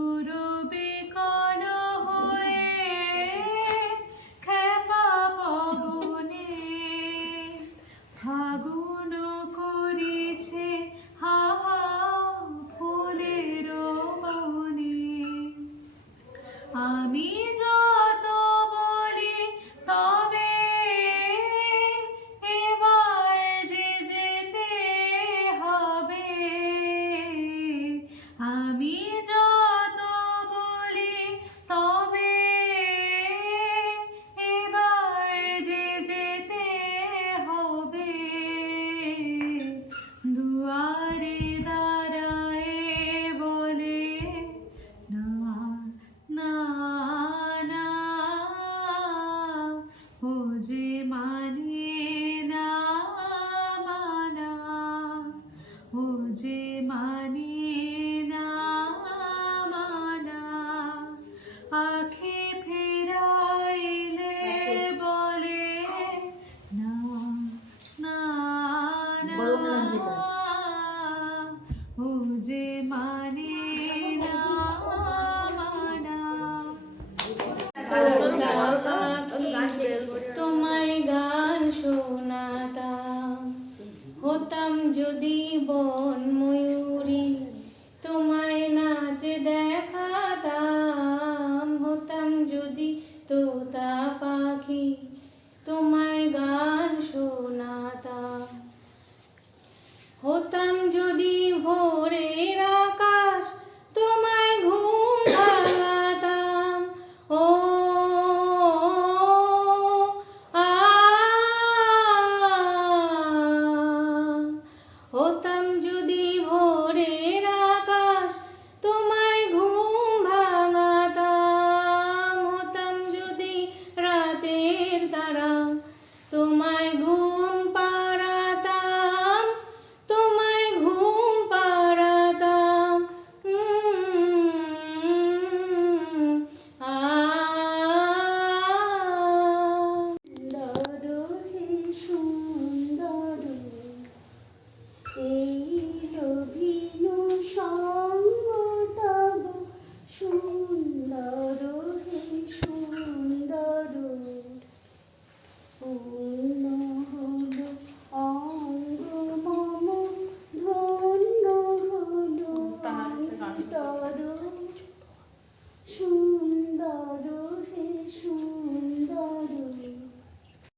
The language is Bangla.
পূরবে কল হয়ে খেপা পবনে ফাগুন করেছে হাহা ফুলের বনে। আমি যত বলি তবে এবার যে যেতে হবে। আমি যত বলি তবে এবার যে যেতে হবে। দুয়ারে দাঁড়ায়ে বলে না না না, ও যে মানে না মানা, ও যে মানে না মানা। আঁখি ফিরাইলে বলে না না না, ও যে মানে না মানা। তোমায় গান শোনাতাম, হতাম যদি বন ময়ূরী, তোমায় নাচ দেখাতাম, হতাম যদি তোতা পাখি, তোমায় গান শোনাতাম, হতাম যদি ভোরের আকাশ, তোমায় ঘুম ভাঙাতাম। ও হতাম যদি ভোরের আকাশ, তোমায় ঘুম ভাঙাতাম, হতাম যদি রাতের তারা, তোমায় ঘুম পাড়াতাম, তোমায় ঘুম পাড়াতাম। সুন্দর এই রবিনু সঙ্গ তব